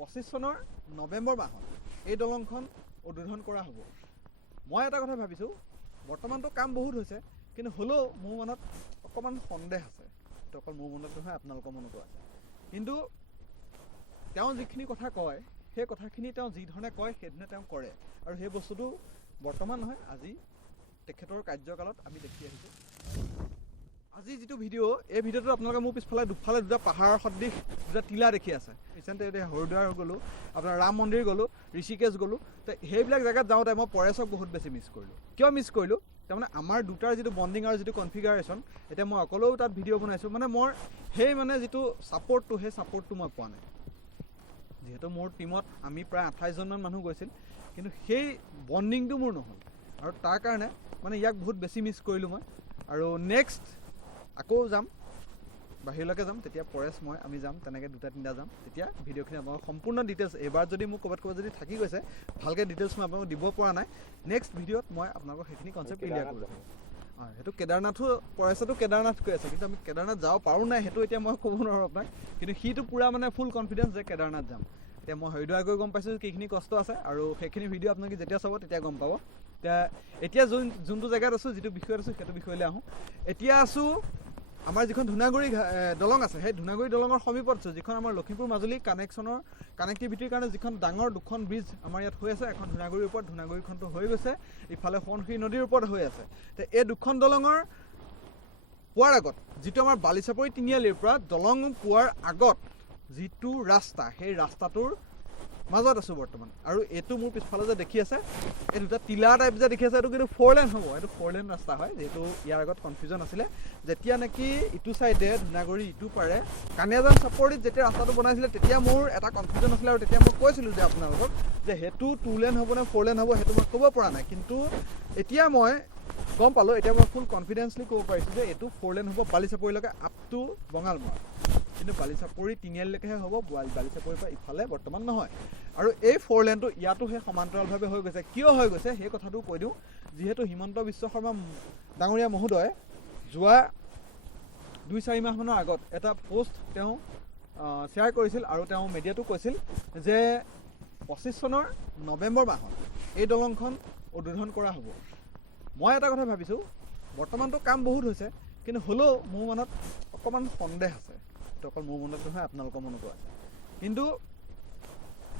25 চনৰ নৱেম্বৰ মাহত এই দলংখন উদ্বোধন কৰা হ'ব। মই এটা কথা ভাবিছোঁ, বৰ্তমানতো কাম বহুত হৈছে, কিন্তু হ'লেও মোৰ মনত অকণমান সন্দেহ আছে। এইটো অকল মোৰ মনত নহয়, আপোনালোকৰ মনতো আছে। কিন্তু তেওঁ যিখিনি কথা কয়, সেই কথাখিনি তেওঁ যি ধৰণে কয় সেইধৰণে তেওঁ কৰে, আৰু সেই বস্তুটো বৰ্তমান নহয়, আজি তেখেতৰ কাৰ্যকালত আমি দেখি আহিছোঁ। আজি যিটো ভিডিঅ', এই ভিডিঅ'টোত আপোনালোকে মোৰ পিছফালে দুফালে দুটা পাহাৰৰ সদৃশ দুটা টিলা দেখি আছে। ৰিচেণ্টলি এতিয়া হৰিদ্বাৰ গ'লোঁ, আপোনাৰ ৰাম মন্দিৰ গ'লোঁ, ঋষিকেশ গ'লোঁ। তো সেইবিলাক জেগাত যাওঁতে মই পৰেশক বহুত বেছি মিছ কৰিলোঁ। কিয় মিছ কৰিলোঁ? তাৰমানে আমাৰ দুটাৰ যিটো বণ্ডিং আৰু যিটো কনফিগাৰেশ্যন, এতিয়া মই অকলেও তাত ভিডিঅ' বনাইছোঁ, মানে মোৰ সেই যিটো ছাপৰ্টটো, সেই ছাপৰ্টটো মই পোৱা নাই। যিহেতু মোৰ টীমত আমি প্ৰায় 28জনমান মানুহ গৈছিল, কিন্তু সেই বণ্ডিংটো মোৰ নহ'ল, আৰু তাৰ কাৰণে ইয়াক বহুত বেছি মিছ কৰিলোঁ মই। আৰু নেক্সট আকৌ যাম, বাহিৰলৈকে যাম, তেতিয়া পৰেশ মই আমি যাম, তেনেকৈ দুটা তিনিটা যাম। তেতিয়া ভিডিঅ'খিনি আপোনালোকক সম্পূৰ্ণ ডিটেইলছ, এইবাৰ যদি মোক ক'ৰবাত যদি থাকি গৈছে ভালকৈ ডিটেইলছ মই আপোনালোকক দিব পৰা নাই, নেক্সট ভিডিঅ'ত মই আপোনালোকক সেইখিনি কনচেপ্ট ক্লিয়াৰ কৰি দিম। হয়, সেইটো কেদাৰনাথো, পৰেশতো কেদাৰনাথ কৈ আছে, কিন্তু আমি কেদাৰনাথ যাব পাৰোঁ নাই সেইটো এতিয়া মই ক'ব নোৱাৰোঁ আপোনাক, কিন্তু সিটো পূৰা ফুল কনফিডেঞ্চ যে কেদাৰনাথ যাম। এতিয়া মই হৰিদ্বাৰ গৈ গম পাইছোঁ কেইখিনি কষ্ট আছে, আৰু সেইখিনি ভিডিঅ' আপোনালোকে যেতিয়া চাব তেতিয়া গম পাব। এতিয়া যোনটো জেগাত আছোঁ, যিটো বিষয়ত আছোঁ, সেইটো বিষয়লৈ আহোঁ। এতিয়া আছোঁ আমাৰ যিখন ধূনাগুৰি দলং আছে, সেই ধূনাগুৰি দলঙৰ সমীপত আছোঁ, যিখন আমাৰ লখিমপুৰ মাজুলী কানেক্টিভিটিৰ কাৰণে যিখন ডাঙৰ দুখন ব্ৰিজ আমাৰ ইয়াত হৈ আছে। এখন ধূনাগুৰিৰ ওপৰত, ধূনাগুৰিখনটো হৈ গৈছে, ইফালে সোৱণশিৰি নদীৰ ওপৰত হৈ আছে। তো এই দুখন দলঙৰ পোৱাৰ আগত, যিটো আমাৰ বালিচাপৰি তিনিআলিৰ পৰা দলং পোৱাৰ আগত যিটো ৰাস্তা, সেই ৰাস্তাটোৰ মাজত আছোঁ বৰ্তমান। আৰু এইটো মোৰ পিছফালে যে দেখি আছে, এই দুটা টিলা টাইপ যে দেখি আছে, এইটো কিন্তু 4 লেন হ'ব। এইটো 4 লেন ৰাস্তা হয়, যিহেতু ইয়াৰ আগত কনফিউজন আছিলে। যেতিয়া নেকি ইটো চাইডে ধূনাগুৰি ইটো পাৰে কানিয়াজান চাপৰিত যেতিয়া ৰাস্তাটো বনাইছিলে, তেতিয়া মোৰ এটা কনফিউজন আছিলে, আৰু তেতিয়া মই কৈছিলোঁ যে আপোনালোকক যে সেইটো 2 লেন হ'ব নে 4 লেন হ'ব, সেইটো মই ক'ব পৰা নাই। কিন্তু এতিয়া মই গম পালোঁ, এতিয়া মই ফুল কনফিডেন্সলি ক'ব পাৰিছোঁ যে এইটো 4 লেন হ'ব বালিচাপৰিলৈকে আপ টু বঙালমৰা, কিন্তু বালিচাপৰি তিনিআলিলৈকেহে হ'ব, বালিচাপৰিৰ পৰা ইফালে বৰ্তমান নহয়। আৰু এই 4 লেনটো ইয়াতো সেই সমান্তৰালভাৱে হৈ গৈছে। কিয় হৈ গৈছে সেই কথাটো কৈ দিওঁ। যিহেতু হিমন্ত বিশ্ব শৰ্মা ডাঙৰীয়া মহোদয়ে যোৱা 2-4 মাহমানৰ আগত এটা পোষ্ট তেওঁ শ্বেয়াৰ কৰিছিল, আৰু তেওঁ মিডিয়াতো কৈছিল যে 25 চনৰ নৱেম্বৰ মাহত এই দলংখন উদ্বোধন কৰা হ'ব। মই এটা কথা ভাবিছোঁ, বৰ্তমানতো কাম বহুত হৈছে, কিন্তু হ'লেও মোৰ মনত অকণমান সন্দেহ আছে। এইটো অকল মোৰ মনত নহয়, আপোনালোকৰ মনতো আছে। কিন্তু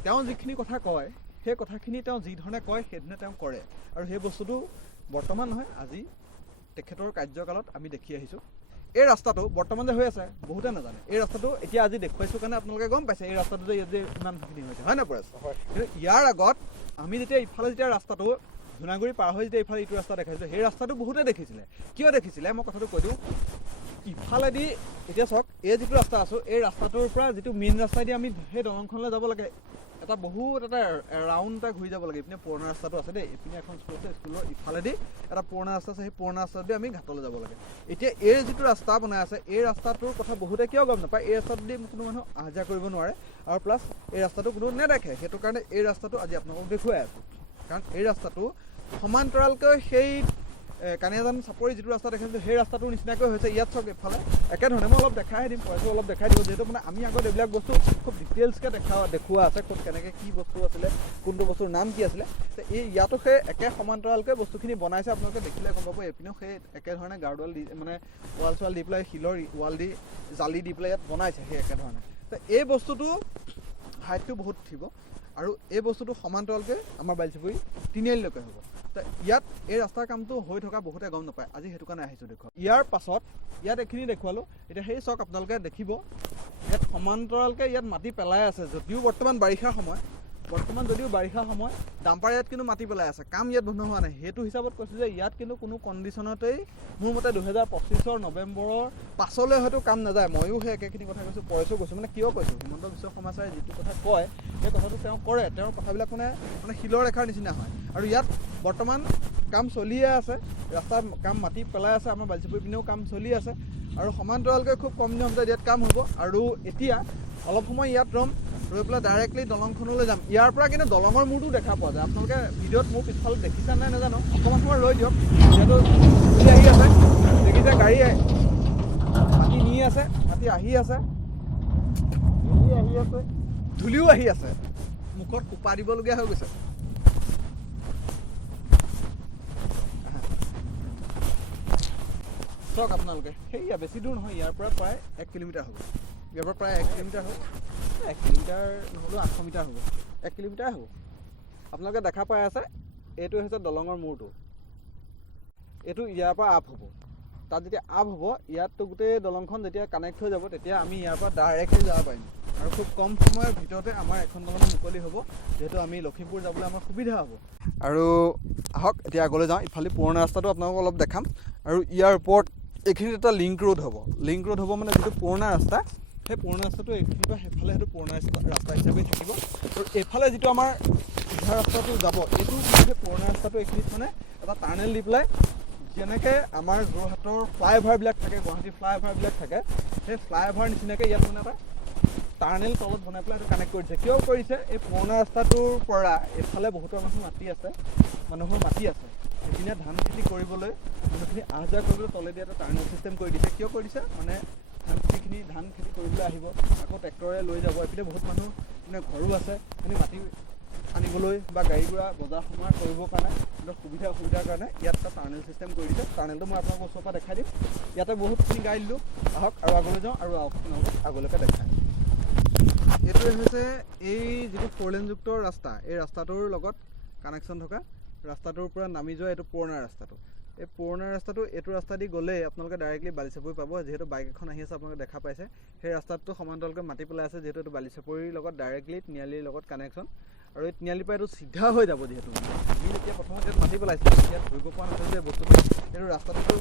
তেওঁ যিখিনি কথা কয়, সেই কথাখিনি তেওঁ যি ধৰণে কয় সেইধৰণে তেওঁ কৰে, আৰু সেই বস্তুটো বৰ্তমান নহয়, আজি তেখেতৰ কাৰ্যকালত আমি দেখি আহিছোঁ। এই ৰাস্তাটো বৰ্তমান যে হৈ আছে বহুতে নাজানে। এই ৰাস্তাটো এতিয়া আজি দেখুৱাইছোঁ কাৰণে আপোনালোকে গম পাইছে এই ৰাস্তাটো যে ইয়াত যে ইমানখিনি হৈছে, হয় নাই পৰেশ? কিন্তু ইয়াৰ আগত আমি যেতিয়া ৰাস্তাটো ধূনাগুৰি পাৰ হৈ যেতিয়া ইফালে ইটো ৰাস্তা দেখাইছোঁ, সেই ৰাস্তাটো বহুতে দেখিছিলে। কিয় দেখিছিলে মই কথাটো কৈ দিওঁ। ইফালেদি এতিয়া চাওক, এই যিটো ৰাস্তা আছোঁ, এই ৰাস্তাটোৰ পৰা যিটো মেইন ৰাস্তাইদি আমি সেই দলংখনলৈ যাব লাগে, এটা ৰাউণ্ড এটা ঘূৰি যাব লাগে। ইপিনে পুৰণা ৰাস্তাটো আছে দেই, ইপিনে এখন স্কুল আছে, স্কুলৰ ইফালেদি এটা পুৰণা ৰাস্তা আছে, সেই পুৰণা ৰাস্তাটোদি আমি ঘাটলৈ যাব লাগে। এতিয়া এই যিটো ৰাস্তা বনাই আছে, এই ৰাস্তাটোৰ কথা বহুতে কিয় গম নাপায়। এই ৰাস্তাটোদি কোনো মানুহ অহা যোৱা কৰিব নোৱাৰে, আৰু প্লাছ এই ৰাস্তাটো কোনো নেদেখে। সেইটো কাৰণে এই ৰাস্তাটো আজি আপোনালোকক দেখুৱাই আছোঁ, কাৰণ এই ৰাস্তাটো সমান্তৰালকৈ সেই কানিয়াজান চাপৰি যিটো ৰাস্তা দেখাইছিলোঁ, সেই ৰাস্তাটোৰ নিচিনাকৈ হৈছে। ইয়াত চাওক এফালে একেধৰণে, মই অলপ দেখাই দিম, পইচাটো অলপ দেখাই দিব, যিহেতু আমি আগত এইবিলাক বস্তু খুব ডিটেইলছকৈ দেখুওৱা আছে, ক'ত কেনেকৈ কি বস্তু আছিলে, কোনটো বস্তুৰ নাম কি আছিলে। তো ইয়াতো সেই একে সমান্তৰালকৈ বস্তুখিনি বনাইছে। আপোনালোকে দেখিলে গম পাব, এইপিনেও সেই একেধৰণে গাৰ্ডৱাল দি ৱাল চোৱাল দি পেলাই, শিলৰ ৱাল দি জালি দি পেলাই ইয়াত বনাইছে সেই একেধৰণে। তো এই বস্তুটো হাইটটো বহুত উঠিব, আৰু এই বস্তুটো সমান্তৰালকৈ আমাৰ বালিচাপৰি তিনিআলিলৈকে হ'ব। তো ইয়াত এই ৰাস্তাৰ কামটো হৈ থকা বহুতে গম নাপায়, আজি সেইটো কাৰণে আহিছোঁ দেখুৱাম। ইয়াৰ পাছত ইয়াত এইখিনি দেখুৱালোঁ। এতিয়া সেই চাওক, আপোনালোকে দেখিব ইয়াত সমান্তৰালকৈ ইয়াত মাটি পেলাই আছে, যদিও বৰ্তমান বাৰিষাৰ সময়, ডাম্পাৰ ইয়াত কিন্তু মাটি পেলাই আছে, কাম ইয়াত বন্ধ হোৱা নাই। সেইটো হিচাপত কৈছোঁ যে ইয়াত কিন্তু কোনো কণ্ডিশ্যনতেই মোৰ মতে 2025 নৱেম্বৰৰ পাছলৈ হয়তো কাম নাযায়। ময়ো সেই একেখিনি কথা কৈছোঁ, পৰেশো কৈছোঁ। কিয় কৈছোঁ, হিমন্ত বিশ্ব শৰ্মা ছাৰে যিটো কথা কয় সেই কথাটো তেওঁ কৰে, তেওঁৰ কথাবিলাক শিলৰ ৰেখাৰ নিচিনা হয়। আৰু ইয়াত বৰ্তমান কাম চলিয়ে আছে, ৰাস্তাৰ কাম মাটি পেলাই আছে, আমাৰ বালিচাপৰি পিনেও কাম চলি আছে, আৰু সমান্তৰালকৈ খুব কম দিনৰ ভিতৰত ইয়াত কাম হ'ব। আৰু এতিয়া অলপ সময় ইয়াত ৰৈ পেলাই ডাইৰেক্টলি দলংখনলৈ যাম। ইয়াৰ পৰা কিন্তু দলঙৰ মূৰটো দেখা পোৱা যায়। আপোনালোকে ভিডিঅ'ত মোৰ পিছফালে দেখিছে নাই নাজানো, অকণমান সময় ৰৈ দিয়ক, যিহেতু আহি আছে, দেখিছে গাড়ী মাটি নি আছে, মাটি আহি আছে। ধূলিও আহি আছে, মুখত কোপা দিবলগীয়া হৈ গৈছে। চাওক আপোনালোকে, সেয়া বেছি দূৰ নহয়, ইয়াৰ পৰা প্ৰায় 1 কিলোমিটাৰ হ'ব। ইয়াৰ পৰা প্ৰায় 1 কিলোমিটাৰ হ'ব, 1 কিলোমিটাৰ নহ'লেও 800 মিটাৰ হ'ব, 1 কিলোমিটাৰ হ'ব। আপোনালোকে দেখা পাই আছে, এইটো হৈছে দলঙৰ মূৰটো। এইটো ইয়াৰ পৰা আপ হ'ব। তাত যেতিয়া আপ হ'ব, ইয়াততো গোটেই দলংখন যেতিয়া কানেক্ট হৈ যাব, তেতিয়া আমি ইয়াৰ পৰা ডাইৰেক্টলি যাব পাৰিম। আৰু খুব কম সময়ৰ ভিতৰতে আমাৰ এখন দলং মুকলি হ'ব, যিহেতু আমি লখিমপুৰ যাবলৈ আমাৰ সুবিধা হ'ব। আৰু আহক এতিয়া আগলৈ যাওঁ। ইফালে পুৰণা ৰাস্তাটো আপোনালোকক অলপ দেখাম। আৰু ইয়াৰ ওপৰত এইখিনিত এটা লিংক ৰোড হ'ব। লিংক ৰোড হ'ব মানে যিটো পুৰণা ৰাস্তা, সেই পুৰণা ৰাস্তাটো এইখিনিৰ পৰা সেইফালে সেইটো পুৰণা ৰাস্তা হিচাপে থাকিব। আৰু এইফালে যিটো আমাৰ সিধা ৰাস্তাটো যাব, এইটো সেই পুৰণা ৰাস্তাটো এইখিনিত মানে এটা টাৰ্নেল দি পেলাই, যেনেকৈ আমাৰ যোৰহাটৰ ফ্লাইঅভাৰবিলাক থাকে, গুৱাহাটীৰ ফ্লাইঅভাৰবিলাক থাকে, সেই ফ্লাইঅভাৰ নিচিনাকৈ ইয়াত মানে এটা টাৰ্নেল তলত বনাই পেলাই এইটো কানেক্ট কৰিছে। কিয় কৰিছে? এই পুৰণা ৰাস্তাটোৰ পৰা এইফালে বহুতো মানুহৰ মাটি আছে, সেইখিনিয়ে ধান খেতি কৰিবলৈ, মানুহখিনি অহা যোৱা কৰিবলৈ তলেদি এটা টাৰ্নেল ছিষ্টেম কৰি দিছে। কিয় কৰিছে? মানে ধান খেতি কৰিবলৈ আহিব, আকৌ ট্ৰেক্টৰে লৈ যাব। এইপিনে বহুত মানুহ মানে ঘৰো আছে, মানে মাটি আনিবলৈ বা গাড়ী ঘোঁৰা বজাৰ সমাৰ কৰিবৰ কাৰণে অসুবিধাৰ কাৰণে ইয়াত এটা টাৰ্নেল ছিষ্টেম কৰি দিছে। টাৰ্নেলটো মই আপোনালোকক ওচৰৰ পৰা দেখাই দিম। ইয়াতে বহুতখিনি গাড়ী দিলোঁ। আহক আৰু আগলৈ যাওঁ আৰু আপোনালোকক আগলৈকে দেখাই। এইটোৱে হৈছে এই যিটো 4 লেনযুক্ত ৰাস্তা, এই ৰাস্তাটোৰ লগত কানেকশ্যন থকা ৰাস্তাটোৰ পৰা নামি যোৱা এইটো পুৰণা ৰাস্তাটো। এই পুৰণা ৰাস্তাটো এইটো ৰাস্তা দি গ'লে আপোনালোকে ডাইৰেক্টলি বালিচাপৰি পাব। যিহেতু বাইক এখন আহি আছে, আপোনালোকে দেখা পাইছে। সেই ৰাস্তাটো সমান্তৰালকৈ মাটি পেলাই আছে, যিহেতু এইটো বালিচাপৰিৰ লগত ডাইৰেক্টলি তিনিআলিৰ লগত কানেকশ্যন। আৰু এই তিনিআলিৰ পৰা এইটো চিধা হৈ যাব। যিহেতু আমি যেতিয়া প্ৰথমতে ইয়াত মাটি পেলাইছিলোঁ, ইয়াত ধৰিব পৰা নাছিল যে বস্তুটো এইটো ৰাস্তাটো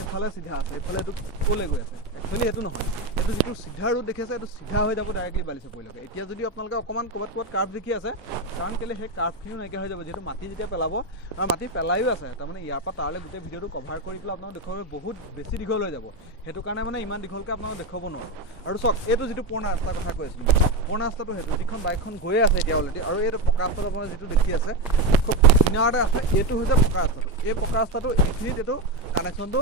এইফালে চিধা আছে, এইফালে এইটো ক'লৈ গৈ আছে। একচুৱেলি সেইটো নহয়, এইটো যিটো চিধা ৰোড দেখি আছে, এইটো চিধা হৈ যাব ডাইৰেক্টলি বালিচাপৰিলৈকে। এতিয়া যদি আপোনালোকে অকণমান ক'ৰবাত কাৰ্ভ দেখি আছে, কাৰণ কেলৈ সেই কাৰ্ভখিনিও নাইকিয়া হৈ যাব। যিহেতু মাটি যেতিয়া পেলাব, আৰু মাটি পেলাইও আছে, তাৰমানে ইয়াৰ পৰা তালৈ গোটেই ভিডিঅ'টো কভাৰ কৰি পেলাই আপোনালোকে দেখুৱাবলৈ বহুত বেছি দীঘল হৈ যাব। সেইটো কাৰণে মানে ইমান দীঘলকৈ আপোনালোকে দেখুৱাব নোৱাৰোঁ। আৰু চাওক, এইটো যিটো পুৰণা ৰাস্তাৰ কথা কৈ আছিলোঁ, পুৰণা ৰাস্তাটো সেইটো যিখন বাইকখন গৈয়ে আছে এতিয়া অলৰেডি। আৰু এইটো পকা ৰাস্তাটো আপোনাৰ যিটো দেখি আছে, খুব কিনাৰতে আছে, এইটো হৈছে পকা ৰাস্তাটো। এই পকা ৰাস্তাটো এইখিনিত এইটো কানেকশ্যনটো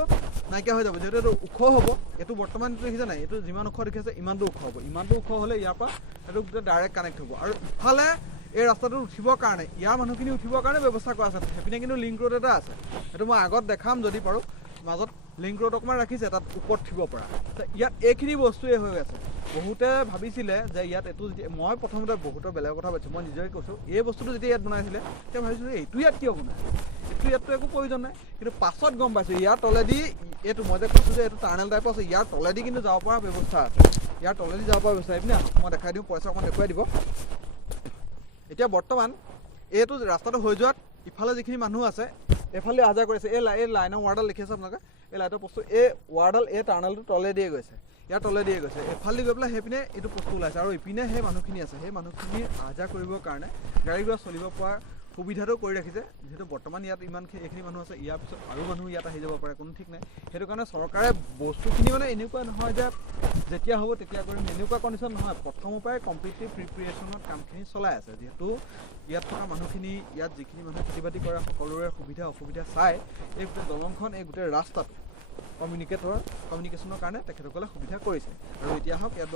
নাইকিয়া হৈ যাব। যিহেতু এইটো ওখ হ'ব, এইটো বৰ্তমান এইটো দেখিছে নাই, এইটো যিমান ওখ দেখিছে ইমানটো ওখ হ'ব। ইমানটো ওখ হ'লে ইয়াৰ পৰা এইটো গোটেই ডাইৰেক্ট কানেক্ট হ'ব। আৰু ইফালে এই ৰাস্তাটোত উঠিবৰ কাৰণে, ইয়াৰ মানুহখিনি উঠিবৰ কাৰণে ব্যৱস্থা কৰা আছে। সেইপিনে কিন্তু লিংক ৰোড এটা আছে, সেইটো মই আগত দেখাম যদি পাৰোঁ। মাজত লিংক ৰোড অকণমান ৰাখিছে, তাত ওপৰত উঠিব পৰা। ইয়াত এইখিনি বস্তুৱে হৈ আছে। বহুতে ভাবিছিলে যে ইয়াত এইটো, মই প্ৰথমতে বহুতৰ বেলেগৰ কথা পাতিছোঁ, মই নিজে কৈছোঁ, এই বস্তুটো যেতিয়া ইয়াত বনাইছিলে তেতিয়া ভাবিছিলোঁ এইটো ইয়াত কিয় বনাই, ইয়াততো একো প্ৰয়োজন নাই। কিন্তু পাছত গম পাইছোঁ, ইয়াৰ তলেদি এইটো মই যে কৈছোঁ যে এইটো টাৰ্নেল টাইপ আছে, ইয়াৰ তলেদি কিন্তু যাব পৰা ব্যৱস্থা আছে। ইয়াৰ তলেদি যাব পৰা ব্যৱস্থা এইপিনে মই দেখাই দিওঁ, পইচা অকণমান দেখুৱাই দিব। এতিয়া বৰ্তমান এইটো ৰাস্তাটো হৈ যোৱাত ইফালে যিখিনি মানুহ আছে, এইফালে অহা যোৱা কৰিছে। এই লাইনৰ ৱাৰডাল দেখি আছে আপোনালোকে, এই লাইটৰ বস্তু, এই ৱাৰডাল এই টাৰ্নেলটো তলে দিয়ে গৈছে, ইয়াৰ তলে দিয়ে গৈছে। এইফালে গৈ পেলাই সেইপিনে এইটো বস্তু ওলাইছে। আৰু ইপিনে সেই মানুহখিনি আছে, সেই মানুহখিনি অহা যোৱা কৰিবৰ কাৰণে, গাড়ী ঘোঁৰা চলিব পৰা সুবিধাটো কৰি ৰাখিছে। যিহেতু বৰ্তমান ইয়াত এইখিনি মানুহ আছে, ইয়াৰ পিছত আৰু মানুহ ইয়াত আহি যাব পাৰে, কোনো ঠিক নাই। সেইটো কাৰণে চৰকাৰে বস্তুখিনি মানে এনেকুৱা নহয় যে যেতিয়া হ'ব তেতিয়া কৰিম, এনেকুৱা কণ্ডিশ্যন নহয়। প্ৰথমৰ পৰাই কম্পিটিটিভ প্ৰিপেৰেশ্যনত কামখিনি চলাই আছে। যিহেতু ইয়াত থকা মানুহখিনি, ইয়াত যিখিনি মানুহে খেতি বাতি কৰে, সকলোৰে সুবিধা অসুবিধা চাই এই গোটেই দলংখন, এই গোটেই ৰাস্তাটো কমিউনিকেশ্যনৰ কাৰণে তেখেতসকলে সুবিধা কৰিছে। আৰু এতিয়া হওক, ইয়াত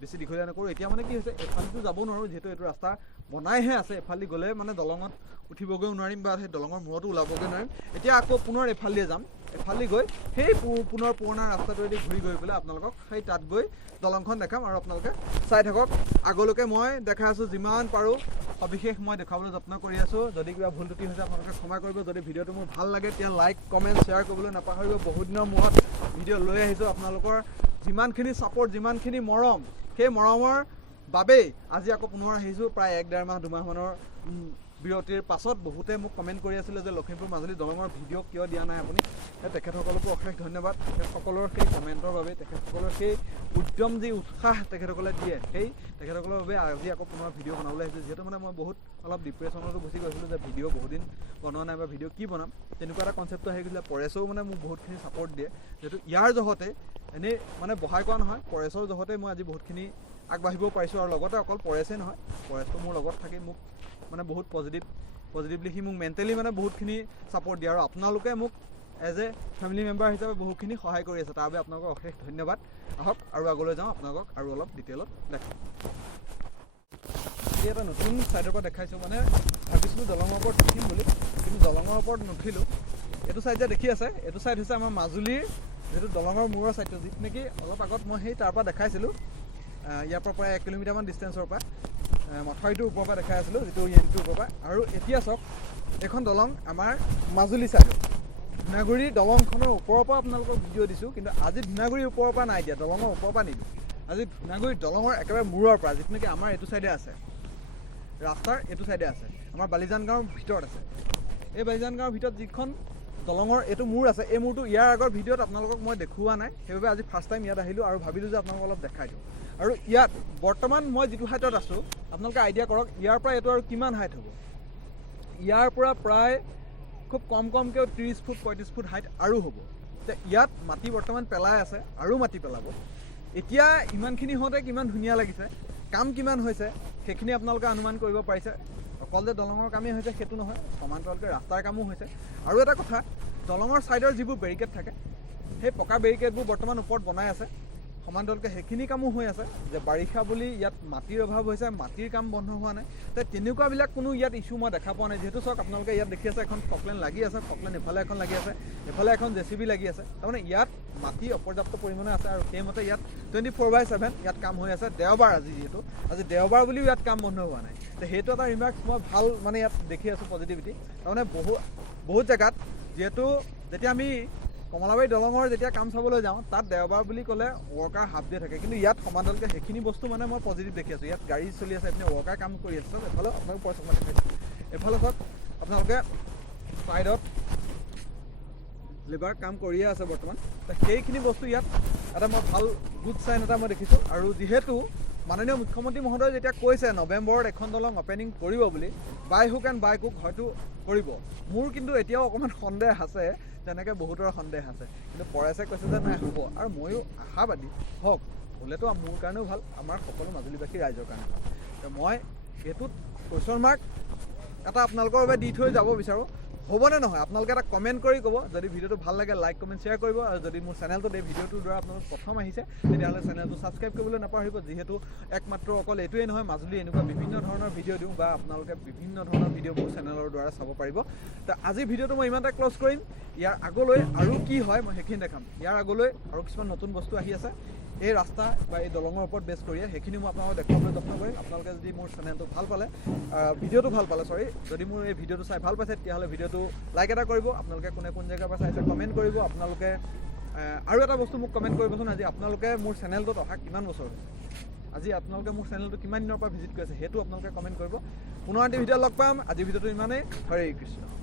বেছি দীঘলীয়া নকৰোঁ। এতিয়া মানে কি হৈছে, এফালেতো যাব নোৱাৰোঁ, যিহেতু এইটো ৰাস্তা বনাইহে আছে। এফালেদি গ'লে মানে দলঙত উঠিবগৈও নোৱাৰিম বা সেই দলঙৰ মূৰতো ওলাবগৈ নোৱাৰিম। এতিয়া আকৌ পুনৰ এফালেদি যাম, এফালেদি গৈ সেই পুনৰ পুৰণা ৰাস্তাটোৱেদি ঘূৰি গৈ পেলাই আপোনালোকক সেই তাত গৈ দলংখন দেখাম। আৰু আপোনালোকে চাই থাকক। আগলৈকে মই দেখাই আছোঁ, যিমান পাৰোঁ সবিশেষ মই দেখুৱাবলৈ যত্ন কৰি আছোঁ। যদি কিবা ভুল ত্ৰুটি হৈছে আপোনালোকে ক্ষমা কৰিব। যদি ভিডিঅ'টো মোৰ ভাল লাগে তেতিয়া লাইক, কমেণ্ট, শ্বেয়াৰ কৰিবলৈ নাপাহৰিব। বহুত দিনৰ মূৰত ভিডিঅ' লৈ আহিছোঁ। আপোনালোকৰ যিমানখিনি ছাপোৰ্ট, যিমানখিনি মৰম, সেই মৰমৰ বাবেই আজি আকৌ পুনৰ আহিছোঁ। প্ৰায় 1-1.5 মাহ 2 মাহমানৰ বিৰতিৰ পাছত বহুতে মোক কমেণ্ট কৰি আছিলে যে লখিমপুৰ মাজুলী দলঙৰ ভিডিঅ' কিয় দিয়া নাই আপুনি। তেখেতসকলকো অশেষ ধন্যবাদ। তেখেতসকলৰ সেই কমেণ্টৰ বাবে, তেখেতসকলৰ সেই উদ্যম, যি উৎসাহ তেখেতসকলে দিয়ে, সেই তেখেতসকলৰ বাবে আজি আকৌ পুনৰ ভিডিঅ' বনাবলৈ আহিছোঁ। যিহেতু মানে মই অলপ ডিপ্ৰেশ্যনতো গুচি গৈছিলোঁ যে ভিডিঅ' বহুত দিন বনোৱা নাই বা ভিডিঅ' কি বনাম, তেনেকুৱা এটা কনচেপ্টটো আহি গৈছিলে। পৰেশেও মানে মোক বহুতখিনি ছাপোৰ্ট দিয়ে। যিহেতু ইয়াৰ জহতে এনেই মানে বহাই কোৱা নহয়, পৰেশৰ জহতে মই আজি বহুতখিনি আগবাঢ়িব পাৰিছোঁ। আৰু লগতে অকল পৰেশেই নহয়, পৰেশটো মোৰ লগত থাকি মোক মানে বহুত পজিটিভলি সি মোক মেণ্টেলি মানে বহুতখিনি ছাপোৰ্ট দিয়ে। আৰু আপোনালোকে মোক এজ এ ফেমিলি মেম্বাৰ হিচাপে বহুতখিনি সহায় কৰি আছে, তাৰ বাবে আপোনালোকক অশেষ ধন্যবাদ। আহক আৰু আগলৈ যাওঁ, আপোনালোকক আৰু অলপ ডিটেইলত দেখাম। আজি এটা নতুন ছাইডৰ পৰা দেখাইছোঁ মানে ভাবিছিলোঁ দলঙৰ ওপৰত উঠিম বুলি কিন্তু দলঙৰ ওপৰত নুঠিলোঁ এইটো ছাইড যে দেখি আছে এইটো ছাইড হৈছে আমাৰ মাজুলীৰ যিটো দলঙৰ মূৰৰ ছাইডটো যিটো নেকি অলপ আগত মই সেই তাৰ পৰা দেখাইছিলোঁ ইয়াৰ পৰা প্ৰায় 1 কিলোমিটাৰমান ডিষ্টেঞ্চৰ পৰা মথাউৰিটোৰ ওপৰৰ পৰা দেখাই আছিলোঁ যিটো ইএনটিটোৰ ওপৰৰ পৰা আৰু এতিয়া চাওক এইখন দলং আমাৰ মাজুলী ছাইডত ধূনাগুৰিৰ দলংখনৰ ওপৰৰ পৰা আপোনালোকক ভিডিঅ' দিছোঁ কিন্তু আজি ধূনাগুৰিৰ ওপৰৰ পৰা নাই দিয়া দলঙৰ ওপৰৰ পৰা নিদিওঁ আজি ধূনাগুৰি দলঙৰ একেবাৰে মূৰৰ পৰা যিটো নেকি আমাৰ এইটো ছাইডে আছে ৰাস্তাৰ এইটো ছাইডে আছে আমাৰ বালিজান গাঁৱৰ ভিতৰত আছে এই বালিজান গাঁৱৰ ভিতৰত যিখন দলঙৰ এইটো মূৰ আছে এই মূৰটো ইয়াৰ আগৰ ভিডিঅ'ত আপোনালোকক মই দেখুওৱা নাই সেইবাবে আজি ফাৰ্ষ্ট টাইম ইয়াত আহিলোঁ আৰু ভাবিলোঁ যে আপোনালোকক অলপ দেখাই দিওঁ আৰু ইয়াত বৰ্তমান মই যিটো হাইটত আছোঁ আপোনালোকে আইডিয়া কৰক ইয়াৰ পৰা এইটো আৰু কিমান হাইট হ'ব ইয়াৰ পৰা প্ৰায় খুব কমকৈও 30 ফুট 35 ফুট হাইট আৰু হ'ব এতিয়া ইয়াত মাটি বৰ্তমান পেলাই আছে আৰু মাটি পেলাব এতিয়া ইমানখিনি হওঁতে কিমান ধুনীয়া লাগিছে কাম কিমান হৈছে সেইখিনি আপোনালোকে অনুমান কৰিব পাৰিছে অকল যে দলঙৰ কামেই হৈছে সেইটো নহয় সমান্তৰালকৈ ৰাস্তাৰ কামো হৈছে আৰু এটা কথা দলঙৰ ছাইডৰ যিবোৰ বেৰিকেড থাকে সেই পকা বেৰিকেডবোৰ বৰ্তমান ওপৰত বনাই আছে সমান্তৰালকৈ সেইখিনি কামো হৈ আছে যে বাৰিষা বুলি ইয়াত মাটিৰ অভাৱ হৈছে মাটিৰ কাম বন্ধ হোৱা নাই তো তেনেকুৱাবিলাক কোনো ইয়াত ইছ্যু মই দেখা পোৱা নাই যিহেতু চাওক আপোনালোকে ইয়াত দেখি আছে এখন ফকলেন লাগি আছে ফকলেন এফালে এখন লাগি আছে এফালে এখন জেচিবি লাগি আছে তাৰমানে ইয়াত মাটি অপৰ্যাপ্ত পৰিমাণে আছে আৰু সেইমতে ইয়াত 24/7 ইয়াত কাম হৈ আছে দেওবাৰ আজি যিহেতু আজি দেওবাৰ বুলিও ইয়াত কাম বন্ধ হোৱা নাই তো সেইটো এটা ৰিমাৰ্কছ মই ভাল মানে ইয়াত দেখি আছোঁ পজিটিভিটি তাৰমানে বহুত জেগাত যিহেতু যেতিয়া আমি কমলাবাৰী দলঙৰ যেতিয়া কাম চাবলৈ যাওঁ তাত দেওবাৰ বুলি ক'লে ৱৰ্কাৰ হাফ ডে থাকে কিন্তু ইয়াত সমান্তৰালকৈ সেইখিনি বস্তু মানে মই পজিটিভ দেখি আছোঁ ইয়াত গাড়ী চলি আছে এইপিনে ৱৰ্কাৰ কাম কৰি আছে চব এফালেও আপোনালোকে পইচা মই দেখাইছোঁ এফালে চাওক আপোনালোকে ছাইডত লেবাৰ কাম কৰিয়ে আছে বৰ্তমান তো সেইখিনি বস্তু ইয়াত এটা মই ভাল গুড চাইন এটা মই দেখিছোঁ আৰু যিহেতু মাননীয় মুখ্যমন্ত্ৰী মহোদয়ে যেতিয়া কৈছে নৱেম্বৰত এখন দলং অপেনিং কৰিব বুলি বাই হুক এণ্ড বাই কুক হয়তো কৰিব মোৰ কিন্তু এতিয়াও অকণমান সন্দেহ আছে তেনেকৈ বহুতৰ সন্দেহ আছে কিন্তু পৰেশে কৈছে যে নাই হ'ব আৰু ময়ো আশাবাদী হওক হ'লেতো মোৰ কাৰণেও ভাল আমাৰ সকলো মাজুলীবাসী ৰাইজৰ কাৰণে ভাল তো মই এইটোত কুৱেশ্যন মাৰ্ক এটা আপোনালোকৰ বাবে দি থৈ যাব বিচাৰোঁ হ'বনে নহয় আপোনালোকে এটা কমেণ্ট কৰি ক'ব যদি ভিডিঅ'টো ভাল লাগে লাইক কমেণ্ট শ্বেয়াৰ কৰিব আৰু যদি মোৰ চেনেলটোত এই ভিডিঅ'টোৰ দ্বাৰা আপোনালোক প্ৰথম আহিছে তেতিয়াহ'লে চেনেলটো ছাবস্ক্ৰাইব কৰিবলৈ নাপাহৰিব যিহেতু একমাত্ৰ অকল এইটোৱেই নহয় মাজুলী এনেকুৱা বিভিন্ন ধৰণৰ ভিডিঅ' দিওঁ বা আপোনালোকে বিভিন্ন ধৰণৰ ভিডিঅ' মোৰ চেনেলৰ দ্বাৰা চাব পাৰিব তো আজি ভিডিঅ'টো মই ইমানতে ক্ল'জ কৰিম ইয়াৰ আগলৈ আৰু কি হয় মই সেইখিনি দেখাম ইয়াৰ আগলৈ আৰু কিছুমান নতুন বস্তু আহি আছে এই ৰাস্তা বা এই দলঙৰ ওপৰত বেছ কৰিয়ে সেইখিনি মই আপোনালোকক দেখুৱাবলৈ যত্ন কৰিম আপোনালোকে যদি মোৰ চেনেলটো ভাল পালে ভিডিঅ'টো ভাল পালে যদি মোৰ এই ভিডিঅ'টো চাই ভাল পাইছে তেতিয়াহ'লে ভিডিঅ'টো লাইক এটা কৰিব আপোনালোকে কোন জেগাৰ পৰা চাইছে কমেণ্ট কৰিব আপোনালোকে আৰু এটা বস্তু মোক কমেণ্ট কৰিবচোন আজি আপোনালোকে মোৰ চেনেলটোত অহা কিমান বছৰ হৈছে আজি আপোনালোকে মোৰ চেনেলটো কিমান দিনৰ পৰা ভিজিট কৰিছে সেইটো আপোনালোকে কমেণ্ট কৰিব পুনৰ এটি ভিডিঅ' লগ পাম আজি ভিডিঅ'টো ইমানেই হৰে কৃষ্ণ